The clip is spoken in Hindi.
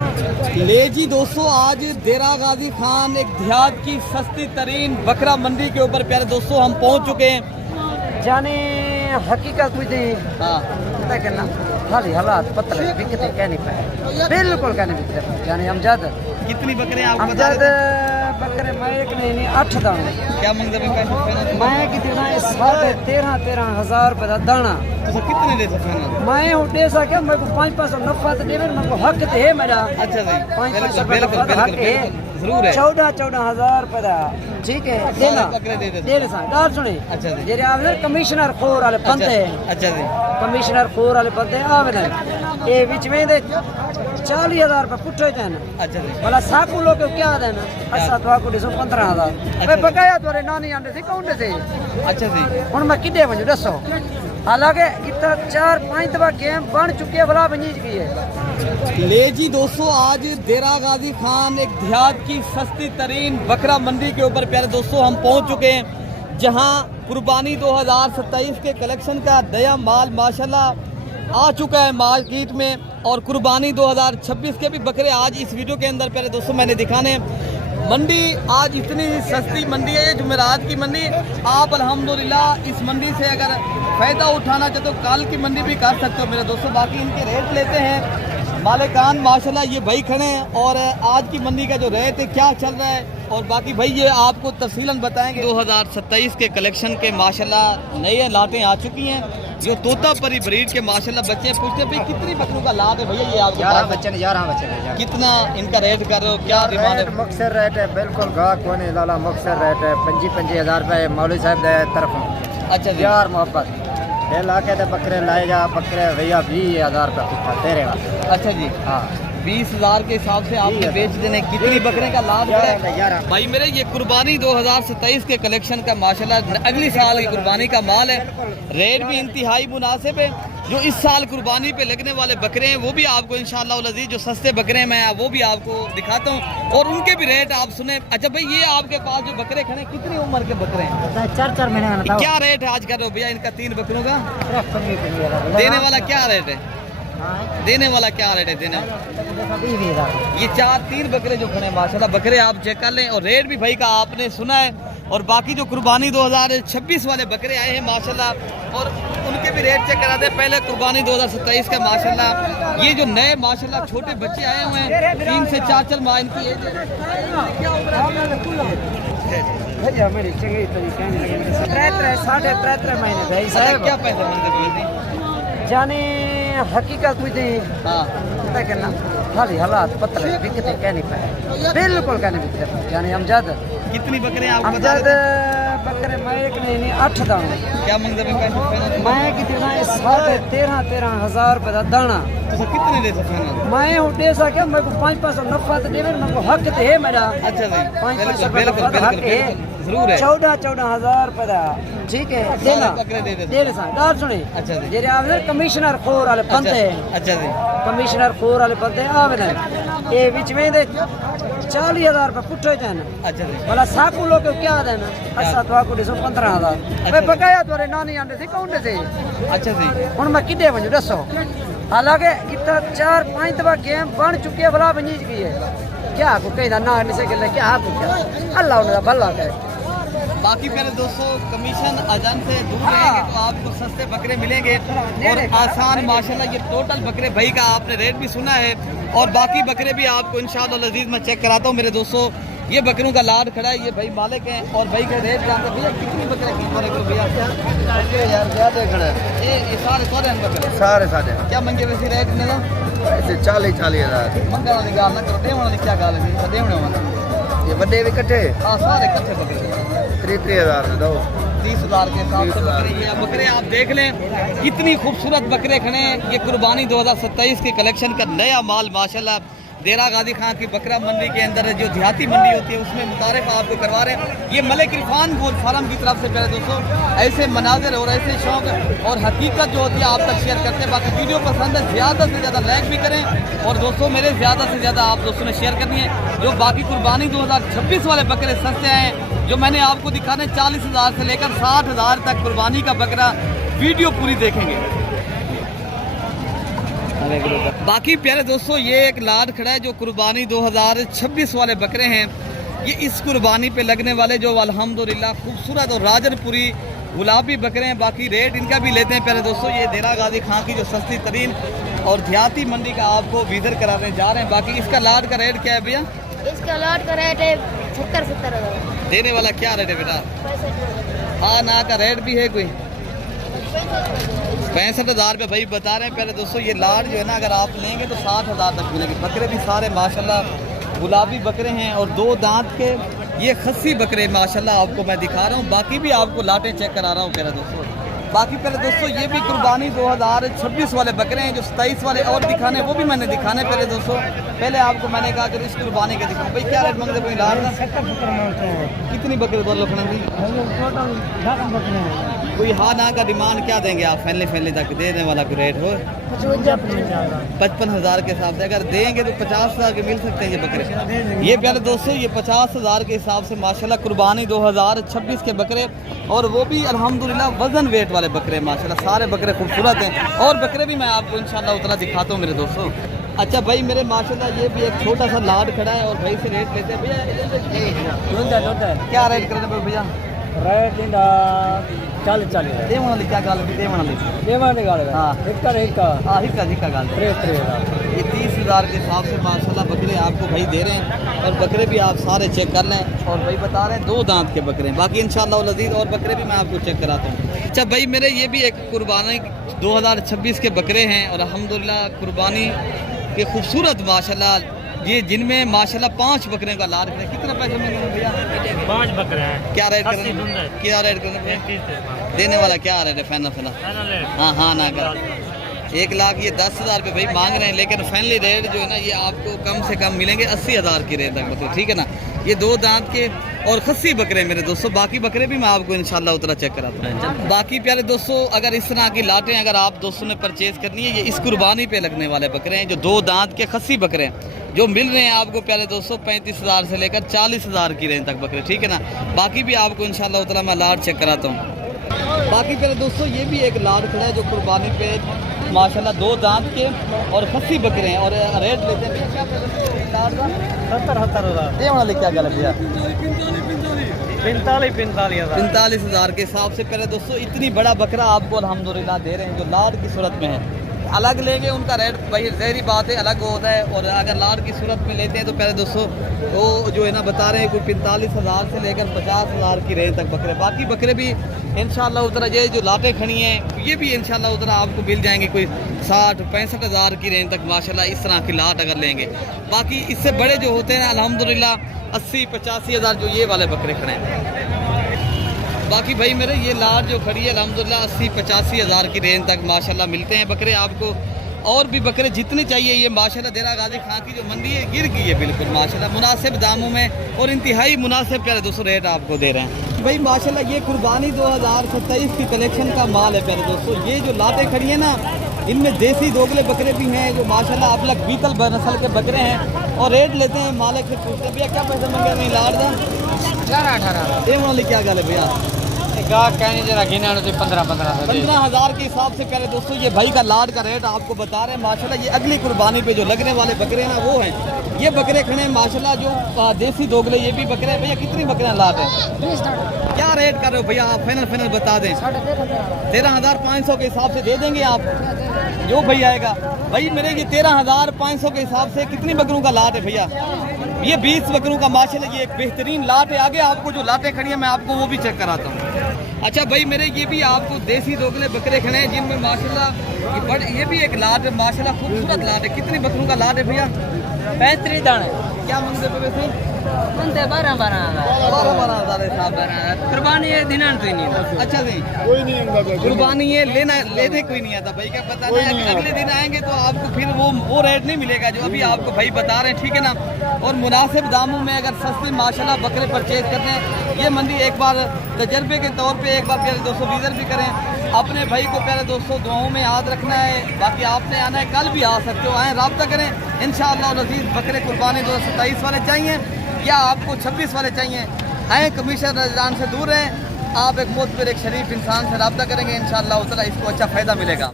ले जी दोस्तों, आज देरा गाजी खान एक देहात की सस्ती तरीन बकरा मंडी के ऊपर प्यारे दोस्तों हम पहुंच चुके हैं। जाने हकीकत कुछ नहीं। हाँ, पता करना खाली हालात पता है बिकते क्या नहीं पाए, बिल्कुल क्या नहीं बिकते। जाने अमजद कितनी बकरे आपको बता अमजद रहे थे? बकरे मैं एक नहीं 8 दाने क्या मंजर में पैसे मैं कितना 13,500 रुपए का दाना तो कितने दे सकते हैं? मैं उठे सा क्या मेरे को 500 नफा तो देवे, मेरे को हक तो है मेरा। अच्छा जी, 500 बिल्कुल रुपए हक है, जरूर है। 14,000 रुपए का ठीक है देना बकरे दे दे। दे सा डाल सुने। अच्छा जी। जेरे आपने कमिश्नर खोर वाले बंदे अच्छा जी, कमिश्नर खोर वाले बंदे आवेदन ये विच में दे 40,000 रुपए पुट्ठे जान अच्छा जी। भला साकू लोग क्या देना असा तो आकू दिसो 15,000 वे बकाया तोरे नानी आंदे थे कौन से। अच्छा जी, हुन मैं किडे वजू दसो, हालांकि इतना 4-5 दफा गेम बन चुकी है, भला बनी गई है। ले जी दोस्तों, आज देरा गाजी खान एक देहात की सस्ती तरीन बकरा मंडी के ऊपर प्यारे दोस्तों हम पहुंच चुके हैं, जहां कुर्बानी 2027 के कलेक्शन का नया माल माशाल्लाह आ चुका है मार्केट में। और कुर्बानी 2026 के भी बकरे आज इस वीडियो के अंदर प्यारे दोस्तों मैंने दिखाने हैं। मंडी आज इतनी सस्ती मंडी है, जुमेरात की मंडी। आप अल्हम्दुलिल्लाह इस मंडी से अगर फ़ायदा उठाना चाहते हो कल की मंडी भी कर सकते हो मेरे दोस्तों। बाकी इनके रेट लेते हैं मालिकान माशाल्लाह, ये भाई खड़े हैं और आज की मंडी का जो रेट है क्या चल रहा है और बाकी भाई ये आपको तफसीलन बताएंगे। 2027 के कलेक्शन के माशाल्लाह नए लाटें आ चुकी हैं, जो तोता परी ब्रीड के माशाल्लाह बच्चे पूछते हैं भाई कितनी बकरों का लाट है भैया, ये आपके 11 पास बच्चे ने 11 बच्चे ने कितना इनका रेट कर रहे हो, क्या डिमांड है? मकसर रेट है बिल्कुल गा कोने लाला मकसर रेट है 25,000 रुपए मौलवी साहब दे तरफ अच्छा जी, प्यार मोहब्बत ये लाके दे बकरे लाए जा बकरे भैया 20,000 रुपए तेरे वास्ते। अच्छा जी, हाँ 20,000 के हिसाब से आपने बेच देने कितनी बकरे का लाभ है 11 भाई मेरे? ये कुर्बानी 2027 के कलेक्शन का माशाल्लाह अगली साल की कुर्बानी का माल है। रेट भी इंतहाई मुनासिब है। जो इस साल कुर्बानी पे लगने वाले बकरे हैं वो भी आपको इंशाअल्लाह अज़ीज़ जो सस्ते बकरे मैं वो भी आपको दिखाता हूँ और उनके भी रेट आप सुने। अच्छा भाई, ये आपके पास जो बकरे खड़े कितनी उम्र के बकरे हैं? 4 महीने का क्या रेट है आज कर रहे हो भैया इनका 3 बकरों का? देने वाला क्या रेट है? देने वाला क्या रेट है देने वाला? 20,000 ये 3 बकरे जो खड़े हैं माशाल्लाह बकरे आप चेक कर लें और रेट भी भाई का आपने सुना है। और बाकी जो कुर्बानी 2026 वाले बकरे आए हैं माशाल्लाह और उनके भी रेट चेक करा दें। पहले कुर्बानी 2027 का माशाल्लाह ये जो नए माशाल्लाह छोटे बच्चे आए हुए हैं 3 से 4 माह इनकी एज है। क्या उम्र है? भैया मेरी चंगी तरीके से 3.5 महीने भाई साहब। क्या पैसे मंगते जाने हकीकत कुछ नहीं। हाँ, पता करना खाली हालात पता है बिकते क्या नहीं पाए, बिल्कुल क्या नहीं बिकते। जाने अमजद कितनी बकरे आपको बता अमजद रहे थे? बकरे मैं एक नहीं 8 दाने क्या मंगते में पैसे? मैं कितना 13,500 रुपए का दाना तो कितने दे सकते हैं? मैं उठे सा क्या मेरे को 500 नफा तो देवे, मेरे को हक तो है मेरा। अच्छा जी, 500 बिल्कुल रुपए हक है, जरूर है। 14,000 रुपए का ठीक है देना बकरे दे दे। दे सा डाल सुने। अच्छा जी, जेरे आपने कमिश्नर खोर वाले बंदे अच्छा जी, कमिश्नर खोर वाले बंदे आवेदन ये विच में दे 40,000 रुपए पुट्ठे जान अच्छा जी, भला साकू लोग क्या देना असा तो आकू दिसो 15,000 वे बकाया तोरे नानी आंदे थे कौन से। अच्छा जी, हुन मैं किडे वजू दसो, हालांकि इतना 4-5 दफा गेम बन चुकी है, भला बनी गई है। क्या को कहीं ना नहीं से गल क्या अल्लाह उनका भला करे। बाकी मेरे दोस्तों कमीशन अजान से दूर रहेंगे तो आपको सस्ते बकरे मिलेंगे और आसान माशाल्लाह ये टोटल बकरे भाई का आपने रेट भी सुना है और बाकी बकरे भी आपको इंशाअल्लाह अज़ीज़ मैं चेक कराता हूँ मेरे दोस्तों। ये बकरों का लाड खड़ा है, ये भाई मालिक हैं और भाई का रेट जानते भैया कितनी बकरे की मालिक हो भैया? यार ज्यादा खड़ा है ये सारे बकरे सारे क्या मंगे वैसे रेट ने ना ऐसे 40,000 मंगा वाली गाल ना करो, देवण वाली क्या गाल है? देवण वाला ये बड़े भी कट्ठे हाँ सारे इकट्ठे बकरे 3,000 दो 30,000 के हिसाब से बकरे। ये बकरे आप देख लें कितनी खूबसूरत बकरे खड़े हैं। ये कुर्बानी 2027 के कलेक्शन का नया माल माशाल्लाह देरा गाजी खान की बकरा मंडी के अंदर जो देहाती मंडी होती है उसमें मुतारिफ आपको करवा रहे हैं। ये मलिक इरफान गोल फार्म की तरफ से पहले दोस्तों ऐसे मनाजिर और ऐसे शौक और हकीकत जो होती है आप तक शेयर करते हैं। बाकी वीडियो पसंद है ज़्यादा से ज़्यादा लाइक भी करें और दोस्तों मेरे ज़्यादा से ज़्यादा आप दोस्तों ने शेयर करनी है। जो बाकी कुर्बानी 2026 वाले बकरे सस्ते हैं जो मैंने आपको दिखाने 40,000 से लेकर 60,000 तक कुर्बानी का बकरा, वीडियो पूरी देखेंगे। बाकी प्यारे दोस्तों ये एक लाड खड़ा है जो कुर्बानी 2026 वाले बकरे हैं। ये इस कुर्बानी पे लगने वाले जो अल्हम्दुलिल्लाह खूबसूरत और राजनपुरी गुलाबी बकरे हैं। बाकी रेट इनका भी लेते हैं प्यारे दोस्तों। ये देरा गाजी खां की जो सस्ती तरीन और देहाती मंडी का आपको विजिट कराने जा रहे हैं। बाकी इसका लाड का रेट क्या है भैया? इसका लॉट का रेट है 70 हज़ार। देने वाला क्या रेट है बेटा? हाँ ना का रेट भी है कोई 65,000 रुपये भाई बता रहे हैं। पहले दोस्तों ये लाड जो है ना अगर आप लेंगे तो 60,000 तक मिलेंगे। बकरे भी सारे माशाल्लाह गुलाबी बकरे हैं और 2 दांत के ये खस्सी बकरे माशाल्लाह आपको मैं दिखा रहा हूँ। बाकी भी आपको लाटें चेक करा रहा हूँ पहले दोस्तों। बाकी पहले दोस्तों ये भी कुर्बानी 2026 वाले बकरे हैं। जो 27 वाले और दिखाने वो भी मैंने दिखाने पहले दोस्तों। पहले आपको मैंने कहा कि इस कुर्बानी के दिखाऊँ भाई क्या रेट मांगते कोई लाड का? कितनी बकरे बोल लखनऊ भी कोई हाँ ना का डिमांड क्या देंगे आप? फैमिली तक देने वाला कोई रेट हो 55,000 के हिसाब से अगर देंगे तो 50,000 के मिल सकते हैं ये बकरे। ये प्यारे दोस्तों ये 50,000 के हिसाब से माशाल्लाह कुर्बानी 2026 के बकरे और वो भी अल्हम्दुलिल्लाह वजन वेट वाले बकरे माशाल्लाह सारे बकरे खूबसूरत हैं। और बकरे भी मैं आपको इंशाल्लाह उतना दिखाता हूँ मेरे दोस्तों। अच्छा भाई मेरे माशाल्लाह ये भी एक छोटा सा लाड खड़ा है और भाई से रेट लेते हैं भैया। क्या रेट करने पे भैया? रेट 40 देवना क्या गाल हाँ हिक्का गाल ये 30,000 के हिसाब से माशाल्लाह बकरे आपको भाई दे रहे हैं। और बकरे भी आप सारे चेक कर लें और भाई बता रहे हैं 2 दांत के बकरे हैं। बाकी इंशाल्लाह लजीज और बकरे भी मैं आपको चेक कराता हूँ। अच्छा भाई मेरे ये भी एक कुर्बानी 2026 के बकरे हैं और अल्हम्दुलिल्लाह कुर्बानी के खूबसूरत माशाल्लाह ये जिनमें माशाल्लाह 5 बकरे का लाड है। कितना पैसे मिलेंगे भैया? 5 बकरे हैं। क्या रेट करेंगे? क्या रेट करेंगे? देने वाला क्या रेट है? फाइनल हाँ ना कर 1,00,000 ये 10,000 रुपये भाई मांग रहे हैं। लेकिन फाइनली रेट जो है ना ये आपको कम से कम मिलेंगे 80,000 की रेट तक मतलब ठीक है ना। ये 2 दांत के और खस्सी बकरे मेरे दोस्तों। बाकी बकरे भी मैं आपको इंशाल्लाह उतना चेक कराता हूँ। बाकी प्यारे दोस्तों अगर इस तरह की लाटें अगर आप दोस्तों ने परचेज करनी है ये इस कुर्बानी पे लगने वाले बकरे हैं जो 2 दांत के खस्सी बकरे हैं जो मिल रहे हैं आपको प्यारे दोस्तों 35,000 से लेकर 40,000 की रेंज तक बकरे ठीक है ना। बाकी भी आपको इंशाल्लाह उतना मैं लाड चेक कराता हूँ। बाकी प्यारे दोस्तों ये भी एक लाड खड़ा है जो कुर्बानी पे माशाल्लाह 2 दांत के और खस्सी बकरे हैं और रेट लेते हैं क्या 70,000 ये वाला क्या गलत भैया? 45,000 के हिसाब से पहले दोस्तों इतनी बड़ा बकरा आपको अल्हम्दुलिल्लाह दे रहे हैं जो लाड की सूरत में है। अलग लेंगे उनका रेट भाई जहरी बात है अलग होता है और अगर लाड की सूरत में लेते हैं तो पहले दोस्तों वो जो है ना बता रहे हैं कोई 45,000 से लेकर 50,000 की रेंज तक बकरे। बाकी बकरे भी इंशाल्लाह उतना ये जो लाटें खड़ी हैं ये भी इंशाल्लाह उतना आपको मिल जाएंगे कोई 60-65,000 की रेंज तक माशाल्लाह इस तरह की लाट अगर लेंगे। बाकी इससे बड़े जो होते हैं अल्हम्दुलिल्लाह 80-85,000 जो ये वाले बकरे खड़े हैं। बाकी भाई मेरे ये लाट जो खड़ी है अल्हम्दुलिल्लाह 80-85,000 की रेंज तक माशाल्लाह मिलते हैं बकरे आपको। और भी बकरे जितने चाहिए ये माशाल्लाह देरा गाजी खां की जो मंडी है गिर गई है बिल्कुल माशाल्लाह मुनासिब दामों में और इंतहाई मुनासिब प्यारे दोस्तों रेट आपको दे रहे हैं भाई माशाल्लाह। ये कुर्बानी 2027 की कलेक्शन का माल है प्यारे दोस्तों। ये जो लाटें खड़ी है ना इनमें देसी दोगले बकरे भी हैं जो माशाल्लाह आप लोग बीकल नस्ल के बकरे हैं और रेट लेते हैं मालिक से पूछते हैं भैया क्या पैसा मंगे नहीं लाट का 18 ये वाली क्या गल है भैया? 15,000 के हिसाब से प्यारे दोस्तों ये भाई का लाड का रेट आपको बता रहे हैं माशाल्लाह। ये अगली कुर्बानी पे जो लगने वाले बकरे हैं ना वो हैं ये बकरे खड़े हैं माशाल्लाह जो देसी दोगले ये भी बकरे हैं। भैया कितनी बकरियां लाट है? क्या रेट कर रहे हो भैया आप? फाइनल बता दें 13,500 के हिसाब से दे देंगे आप जो भाई आएगा। भाई मेरे ये 13,500 के हिसाब से कितनी बकरों का लाट है भैया? ये 20 बकरों का माशाल्लाह ये एक बेहतरीन लाट है। आगे आपको जो लाटें खड़ी हैं मैं आपको वो भी चेक कराता हूँ। अच्छा भाई मेरे ये भी आपको देसी दोगले बकरे खड़े हैं जिनमें माशाल्लाह ये भी एक लाट है माशाल्लाह खूबसूरत लाट है। कितनी बकरों का लाट है भैया? 35 दाने क्या मांगते पे वैसे? 12,000 कुर्बानी है दिनान तो ही नहीं अच्छा नहीं कोई नहीं कुर्बानी है लेने कोई नहीं आता भाई क्या पता नहीं अगले दिन आएंगे तो आपको फिर वो रेट नहीं मिलेगा जो अभी आपको भाई बता रहे हैं ठीक है ना। और मुनासिब दामों में अगर सस्ते माशाल्लाह बकरे परचेज करते हैं ये मंडी एक बार तजर्बे के तौर पे एक बार प्यारे दोस्तों विजिट भी करें। अपने भाई को प्यारे दोस्तों दुआओं में याद रखना है। बाकी आपने आना है कल भी आ सकते हो आएँ रब्ता करें इंशाअल्लाह लजीज। बकरे कुर्बानी 2027 वाले चाहिए या आपको 26 वाले चाहिए आए कमीशन रजान से दूर हैं आप एक मोतबर एक शरीफ इंसान से रब्ता करेंगे इंशाअल्लाह उतना इसको अच्छा फ़ायदा मिलेगा।